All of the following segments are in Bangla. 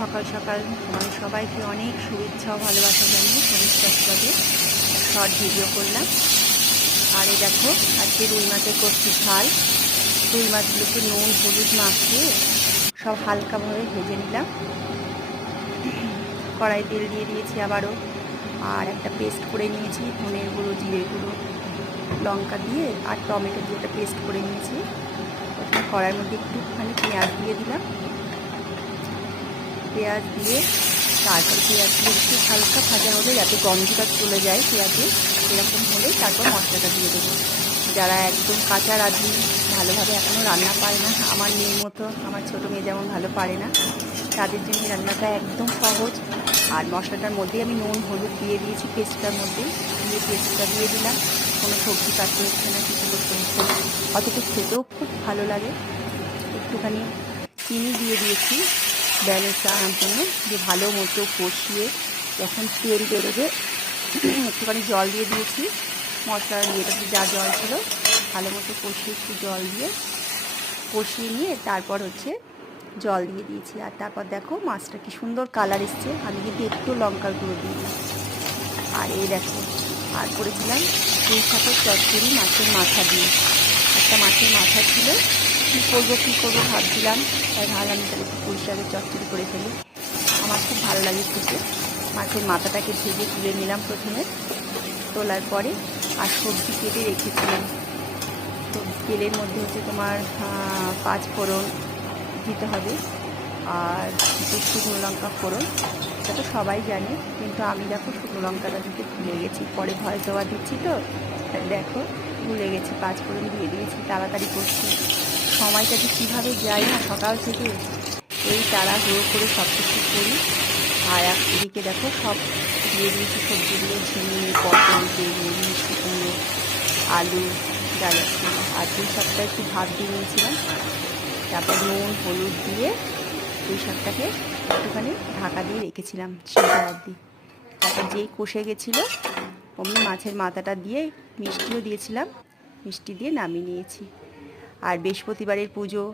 সকাল সকাল তোমাদের সবাইকে অনেক শুভেচ্ছা ও ভালোবাসা জানিয়ে সমস্ত শর্ট ভিডিও করলাম। আর এই দেখো আজকে রুই মাছের করছি ঝাল। রুই মাছগুলোকে নুন হলুদ মাখিয়ে সব হালকাভাবে ভেজে নিলাম। কড়াই তেল দিয়ে দিয়েছি আবারও, আর একটা পেস্ট করে নিয়েছি ধনের গুঁড়ো, জিরে গুঁড়ো, লঙ্কা দিয়ে আর টমেটো দিয়ে একটা পেস্ট করে নিয়েছি। প্রথমে কড়াইয়ের মধ্যে একটুখানি পেঁয়াজ দিয়ে দিলাম। পেঁয়াজ দিয়ে তারপর পেঁয়াজগুলো একটু হালকা ভাজা হলে যাতে গন্ধটা চলে যায় পেঁয়াজে, এরকম হলে তারপর মশলাটা দিয়ে দেবো। যারা একদম কাঁচা রাঁধুনি, ভালোভাবে এখনও রান্না পারে না, আমার মেয়ের মতো, আমার ছোটো মেয়ে যেমন ভালো পারে না, তাদের জন্য রান্নাটা একদম সহজ। আর মশলাটার মধ্যে আমি নুন হলুদ দিয়ে দিয়েছি, পেস্টটার মধ্যে দিয়ে পেস্টটা দিয়ে দিলাম। কোনো সবজি কাটতে হচ্ছে না, কিছু করতে হচ্ছে না, অথচ খেতেও খুব ভালো লাগে। একটুখানি চিনি দিয়ে দিয়েছি ব্যালেন্স আনার জন্য, যে ভালো মতো কষিয়ে যখন তেল বেরোবে একটুখানি জল দিয়ে দিয়েছি। মশলার ইয়েটাতে যা জল ছিল ভালো মতো কষিয়ে একটু জল দিয়ে কষিয়ে নিয়ে তারপর জল দিয়ে দিয়েছি। আর তারপর দেখো মাছটা কি সুন্দর কালার এসছে। আমি কিন্তু একটু লঙ্কার গুঁড়ো দিই। আর এই দেখো আর করেছিলাম পুঁই শাকের চচ্চড়ি মাছের মাথা দিয়ে। একটা মাছের মাথা ছিল, কী করবো ভাবছিলাম, তাই ভাবলাম তাহলে একটু পুঁই শাকের চচ্চড়ি করে ফেলি। আমার খুব ভালো লাগে খেতে। মাছের মাথাটাকে ভেজে তুলে নিলাম প্রথমে, তোলার পরে আর সবজি কেটে রেখেছিলাম। তো তেলের মধ্যে তোমার 5 ফোড়ন দিতে হবে, আর শুকনো লঙ্কা ফোড়ন। এটা তো সবাই জানে, কিন্তু আমি দেখো শুকনো লঙ্কাটা দিতে ভুলে গেছি, পরে ভয়েস ওভার দিচ্ছি তো দেখো ভুলে গেছি। 5 ফোড়ন দিয়ে দিয়েছি, তাড়াতাড়ি করছি। সময়টা যে কীভাবে যায় না, সকাল থেকে এই তাড়াহুড়ো করে সব কিছু করি। আর এদিকে দেখো সব দিয়ে দিয়েছি সবজিগুলো, ঝিঙে, পটল, বেগুন, মিষ্টি কুমড়ো, আলু, জ্বালাচ্ছি। আর পুঁই শাকটা একটু ভাত দিয়ে নিয়েছিলাম। তারপর নুন হলুদ দিয়ে পুঁই শাকটাকে একটুখানি ঢাকা দিয়ে রেখেছিলাম সেটা অবধি। তারপর যেই কষে গেছিলো অমনি মাছের মাথাটা দিয়ে মিষ্টিও দিয়েছিলাম, মিষ্টি দিয়ে নামিয়ে নিয়েছি। আর বৃহস্পতিবারের পুজো,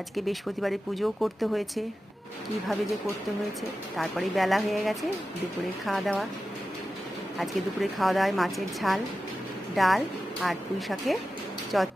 আজকে বৃহস্পতিবারের পুজোও করতে হয়েছে। কীভাবে যে করতে হয়েছে, তারপরে বেলা হয়ে গেছে দুপুরের খাওয়া দাওয়া। আজকে দুপুরের খাওয়া দাওয়ায় মাছের ঝাল, ডাল আর পুঁই শাকের চচ্চড়ি।